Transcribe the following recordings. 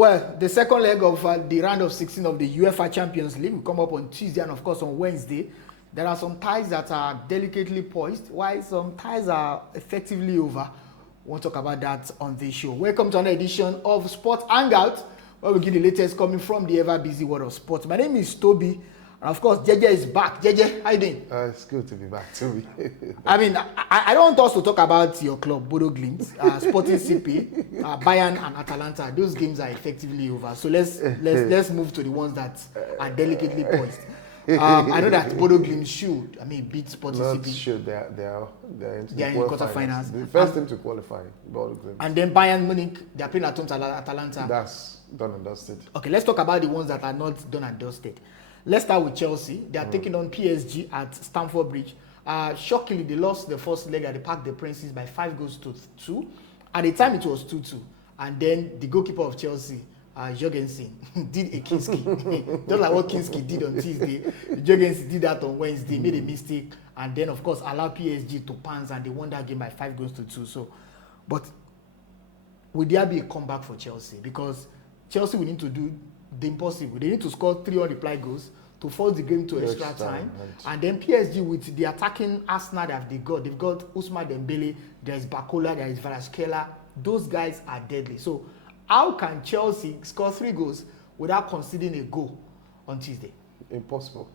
Well, the second leg of the round of 16 of the UEFA Champions League will come up on Tuesday and, of course, on Wednesday. There are some ties that are delicately poised, while some ties are effectively over. We'll talk about that on this show. Welcome to another edition of Sport Hangout, where we give the latest coming from the ever-busy world of sports. My name is Toby, and of course, JJ is back. JJ, how you doing? It's good to be back, Toby. I mean, I don't want us to talk about your club, Bodø Glimt, Sporting CP, Bayern and Atalanta. Those games are effectively over. So let's move to the ones that are delicately poised. I know that Bodø Glimt should, beat Sporting Not CP. sure they are into They are the in quarterfinals. The first team to qualify, Bodø Glimt. And then Bayern Munich, they are playing at home to Atalanta. That's done and dusted. Okay, let's talk about the ones that are not done and dusted. Let's start with Chelsea. They are taking on PSG at Stamford Bridge. Shockingly, they lost the first leg at the Parc des Princes by 5-2. At the time, it was 2-2. And then the goalkeeper of Chelsea, Jorgensen, did a Kinski. Just like what Kinski did on Tuesday. Jorgensen did that on Wednesday, made a mistake, and then, of course, allowed PSG to pounce, and they won that game by 5-2. So, but will there be a comeback for Chelsea? Because Chelsea will need to do the impossible. They need to score 3 reply goals to force the game to extra time. And then PSG, with the attacking arsenal that they've got Ousmane Dembele, there's Bakola, there is Kvaratskhelia. Those guys are deadly. So how can Chelsea score 3 goals without conceding a goal on Tuesday? Impossible.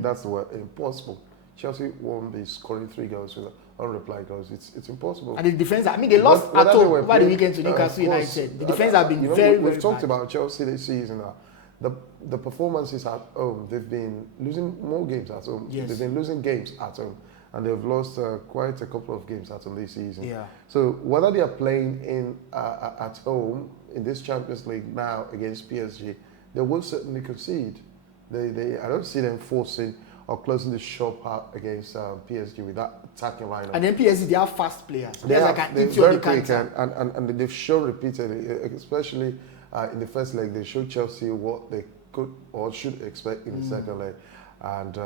That's the word, impossible. Chelsea won't be scoring 3 goals with unreplied goals. It's impossible. And the defense, they lost at home over the weekend to Newcastle United. The defense have been very We've bad. talked about Chelsea this season. The performances at home, they've been losing more games at home. Yes. They've been losing games at home. And they've lost quite a couple of games at home this season. Yeah. So whether they are playing at home in this Champions League now against PSG, they will certainly concede. I don't see them forcing or closing the shop out against PSG with that attacking lineup. And then PSG, they have fast players. They're very quick, counter. and they've shown repeatedly, especially in the first leg, they showed Chelsea what they could or should expect in the second leg. And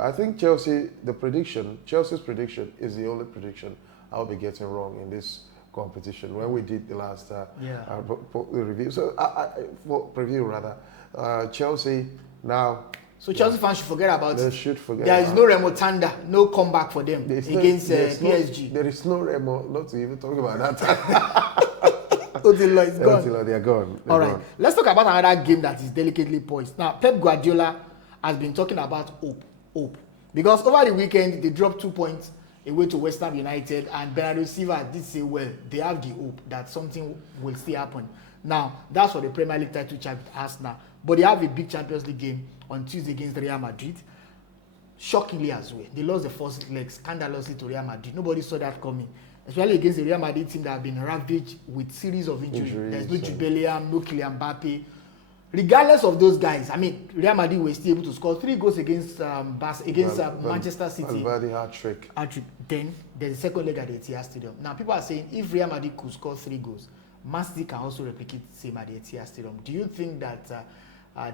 I think Chelsea's prediction is the only prediction I'll be getting wrong in this competition. When we did the last review, for preview rather, Chelsea now. So Chelsea fans should forget about they it. Should forget. There is no remontada, no comeback for them against PSG. There is no remo, not to even talk about that. Odilo is gone. Odilo, they are gone. All right, let's talk about another game that is delicately poised. Now, Pep Guardiola has been talking about hope. Because over the weekend, they dropped 2 points away to West Ham United, and Bernardo Silva did say, well, they have the hope that something will still happen. Now, that's for the Premier League title champion Arsenal. But they have a big Champions League game on Tuesday against Real Madrid. Shockingly as well. They lost the first leg scandalously to Real Madrid. Nobody saw that coming. Especially against the Real Madrid team that have been ravaged with series of injuries. There's no Jude Bellingham, no Kylian Mbappe. Regardless of those guys, Real Madrid were still able to score 3 goals against Manchester City. Valverde hat-trick. Then there's a second leg at the Etihad Stadium. Now people are saying if Real Madrid could score 3 goals, Man City can also replicate the same at the Etihad Stadium. Do you think that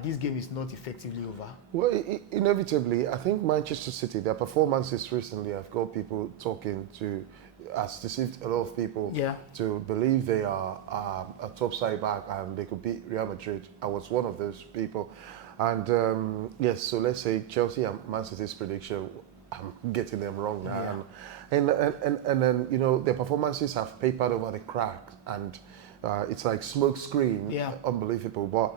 this game is not effectively over? Well, inevitably, I think Manchester City, their performances recently have got people talking to, has deceived a lot of people to believe they are a top side back and they could beat Real Madrid. I was one of those people. And yes, so let's say Chelsea and Man City's prediction, I'm getting them wrong now. Yeah. And then, their performances have papered over the cracks and it's like smoke screen, unbelievable. But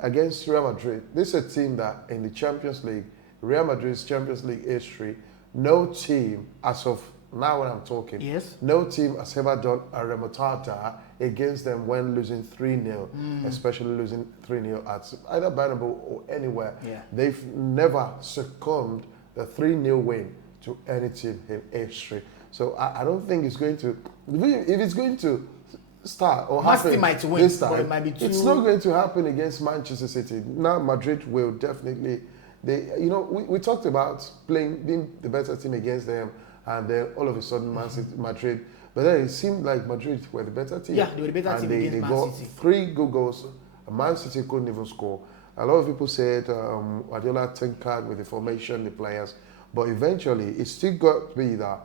against Real Madrid, this is a team that in the Champions League, Real Madrid's Champions League history, no team, as of now when I'm talking, no team has ever done a remontada against them when losing 3-0, especially losing 3-0 at either Bernabeu or anywhere. Yeah. They've never succumbed the 3-0 win to any team in history. So I don't think it's going to, if it's going to start or happen might win, this time, but it might be it's not going to happen against Manchester City. Now Madrid will definitely, we talked about being the better team against them, and then all of a sudden Madrid, but then it seemed like Madrid were the better team. Yeah, they were the better team against Man City. Got 3 good goals. Man City couldn't even score. A lot of people said Guardiola tinkered with the formation, the players, but eventually it's still got to be that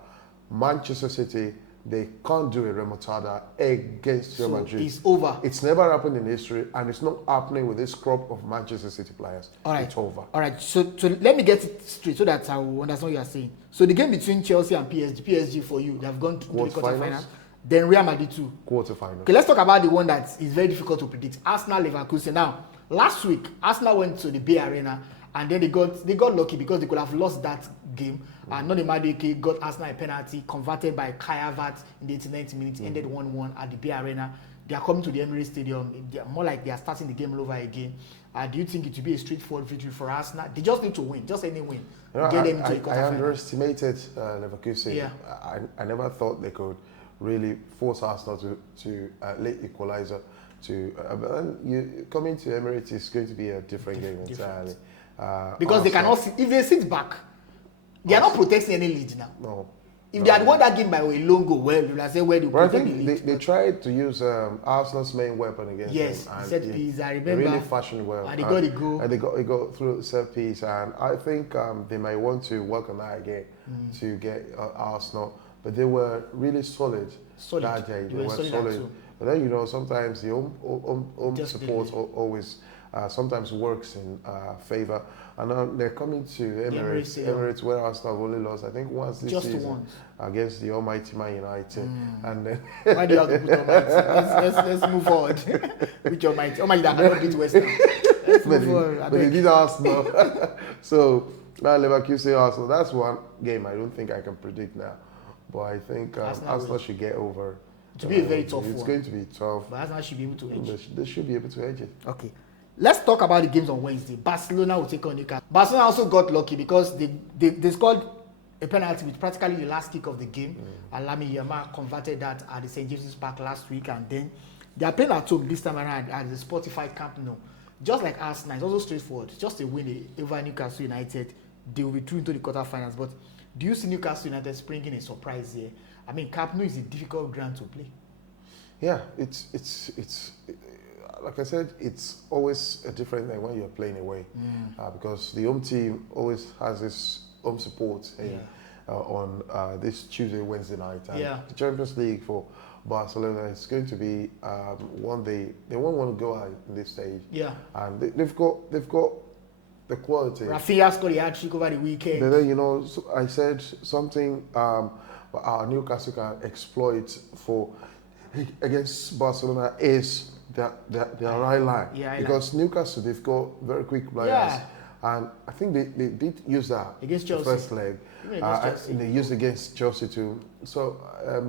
Manchester City they can't do a remontada against Real Madrid. It's over. It's never happened in history, and it's not happening with this crop of Manchester City players. All right. It's over. All right. So let me get it straight so that I will understand what you are saying. So the game between Chelsea and PSG for you, they have gone to the quarterfinals. Then Real Madrid too. Quarterfinals. Okay, let's talk about the one that is very difficult to predict. Arsenal, Leverkusen. Now, last week, Arsenal went to the Bay Arena, and then they got lucky because they could have lost that game. And Noni Madueke got Arsenal a penalty converted by Kai Havertz in the 89th minute, ended 1-1 at the Bay Arena. They are coming to the Emirates Stadium. They are more like they are starting the game all over again. Do you think it will be a straightforward victory for Arsenal? They just need to win, just any win. Get them into the quarterfinals. I underestimated Leverkusen. Yeah. I never thought they could really force Arsenal to late equalizer. But then coming to Emirates is going to be a different game entirely. Because they cannot sit, if they sit back, they are not protecting any lead now. No. If they had won that game by a long goal, well, you will say where they protect the lead. They tried to use Arsenal's main weapon against them. Yes, set piece, I remember. They really fashioned well. And they got a goal. And they got through set piece. And I think they might want to work on that again to get Arsenal. But they were really solid that day. They were solid. But then, sometimes the home support always sometimes works in favour. And now they're coming to Emirates where Arsenal only lost, I think, once this season against the almighty Man United. And then why do you have to put almighty? Let's move forward with your mighty. Almighty that cannot beat West Ham. Let's move forward. But they did Arsenal. So now Leverkusen Arsenal. That's one game I don't think I can predict now. But I think Arsenal should get over. To be a very tough one. It's going to be tough. But Arsenal should be able to edge it. They should be able to edge it. Okay. Let's talk about the games on Wednesday. Barcelona will take on Newcastle. Barcelona also got lucky because they scored a penalty with practically the last kick of the game. And Lamine Yamal converted that at the St. James's Park last week. And then they are playing at home this time around at the Spotify Camp Nou. Just like Arsenal, it's also straightforward. Just a win over Newcastle United. They will be through into the quarterfinals. But do you see Newcastle United springing a surprise here? I mean, Camp Nou is a difficult ground to play. Yeah, it's like I said, it's always a different thing when you're playing away because the home team always has this home support on this Tuesday, Wednesday night. And the Champions League for Barcelona is going to be one they won't want to go out in this stage. Yeah, and they've got the quality. Rafinha scored a hat-trick over the weekend. But then, so I said something Newcastle can exploit against Barcelona is their right line. Yeah, because Newcastle, they've got very quick players. Yeah. And I think they did use that against Chelsea. The first leg. They used against Chelsea too. So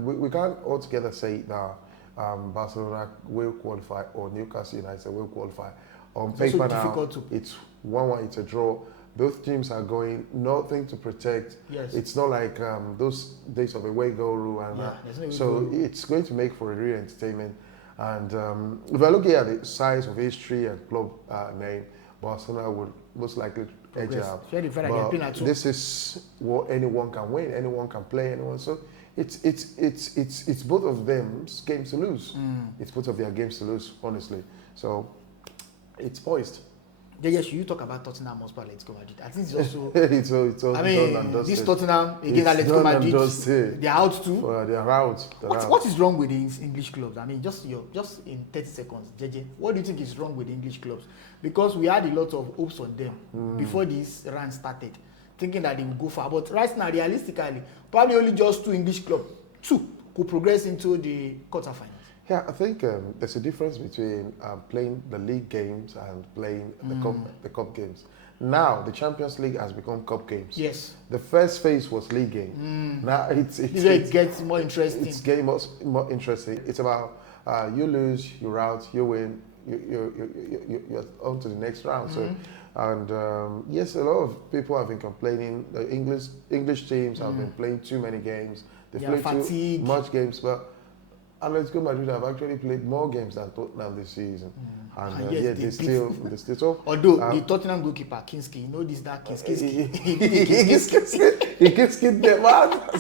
we can't altogether say that Barcelona will qualify or Newcastle United will qualify. On paper now, it's 1-1, it's a draw. Both teams are going, nothing to protect. Yes. It's not like those days of away goal rule. And so it's going to make for a real entertainment. And if I look at the size of history and club name, Barcelona would most likely edge out. But this is what anyone can win, anyone can play, anyone. So it's both of them games to lose. It's both of their games to lose, honestly. So it's poised. Yes, you talk about Tottenham Hotspur, Atletico Madrid. I think it's also. it's I mean, this Tottenham against Atletico Madrid, they're out too. They're out. What is wrong with the English clubs? I mean, just in 30 seconds, JJ, what do you think is wrong with the English clubs? Because we had a lot of hopes on them before this run started, thinking that they would go far. But right now, realistically, probably only just 2 English clubs, 2 could progress into the quarterfinals. Yeah, I think there's a difference between playing the league games and playing the cup games. Now, the Champions League has become cup games. Yes. The first phase was league game. Now, it gets more interesting. It's getting more interesting. It's about you lose, you're out, you win, you're on to the next round. So, and yes, a lot of people have been complaining. The English teams have been playing too many games. They play too much games, but Atletico Madrid have actually played more games than Tottenham this season. And yes, they still so. Although the Tottenham goalkeeper, Kinski, that Kinski. He keeps getting them out.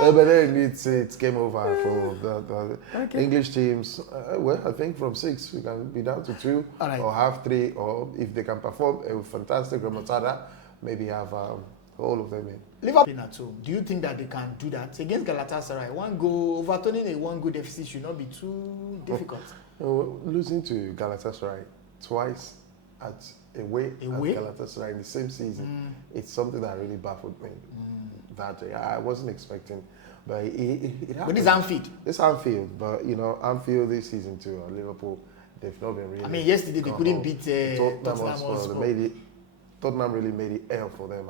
But then it's game over for the English teams. Well, I think from 6 we can be down to 2 or have 3, or if they can perform a fantastic remontada, maybe have All of them in. Liverpool at home. Do you think that they can do that against Galatasaray? One goal, overturning a one-goal deficit should not be too difficult. Losing to Galatasaray twice away at Galatasaray in the same season, it's something that really baffled me that day. I wasn't expecting, but it But it's Anfield. It's Anfield, but you know, Anfield this season too, Liverpool, they've not been really. I mean, yesterday they couldn't beat Tottenham. Tottenham really made it hell for them.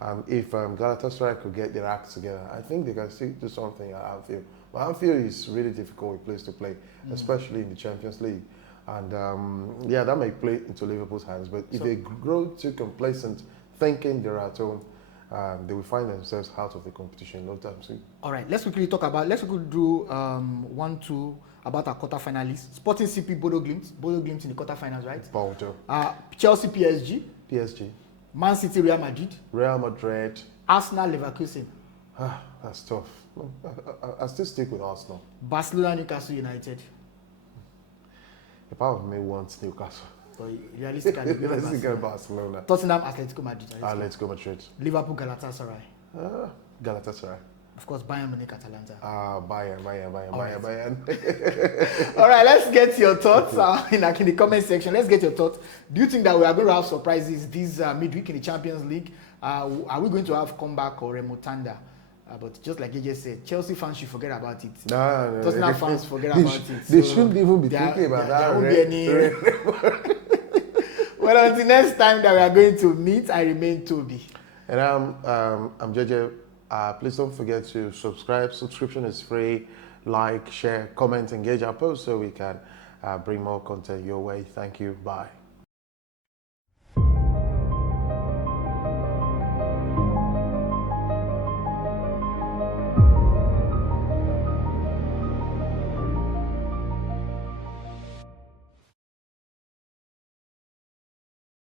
And if Galatasaray could get their acts together, I think they can still do something at Anfield. But Anfield is really difficult a place to play, especially in the Champions League. And that may play into Liverpool's hands. But if they grow too complacent, thinking they're at home, they will find themselves out of the competition no time soon. All right, let's quickly do 1-2 about our quarterfinalists. Sporting CP, Bodø Glimt in the quarterfinals, right? Bodø. Chelsea, PSG. Man City, Real Madrid. Arsenal, Leverkusen. That's tough. I still stick with Arsenal. Barcelona, Newcastle United. If I would want Newcastle. But realistically, Barcelona. Tottenham, Atletico Madrid. Atletico Madrid. Liverpool, Galatasaray. Galatasaray. Of course, Bayern Munich, Atalanta. Bayern. All right, let's get your thoughts in the comment section. Let's get your thoughts. Do you think that we are going to have surprises this midweek in the Champions League? Are we going to have comeback or remontanda? But just like you just said, Chelsea fans should forget about it. No. Tottenham fans forget about it. They shouldn't even be thinking about that. There won't be any. Well, until next time that we are going to meet, I remain Toby. And I'm JJ. Please don't forget to subscribe. Subscription is free. Like, share, comment, engage our posts so we can bring more content your way. Thank you. Bye.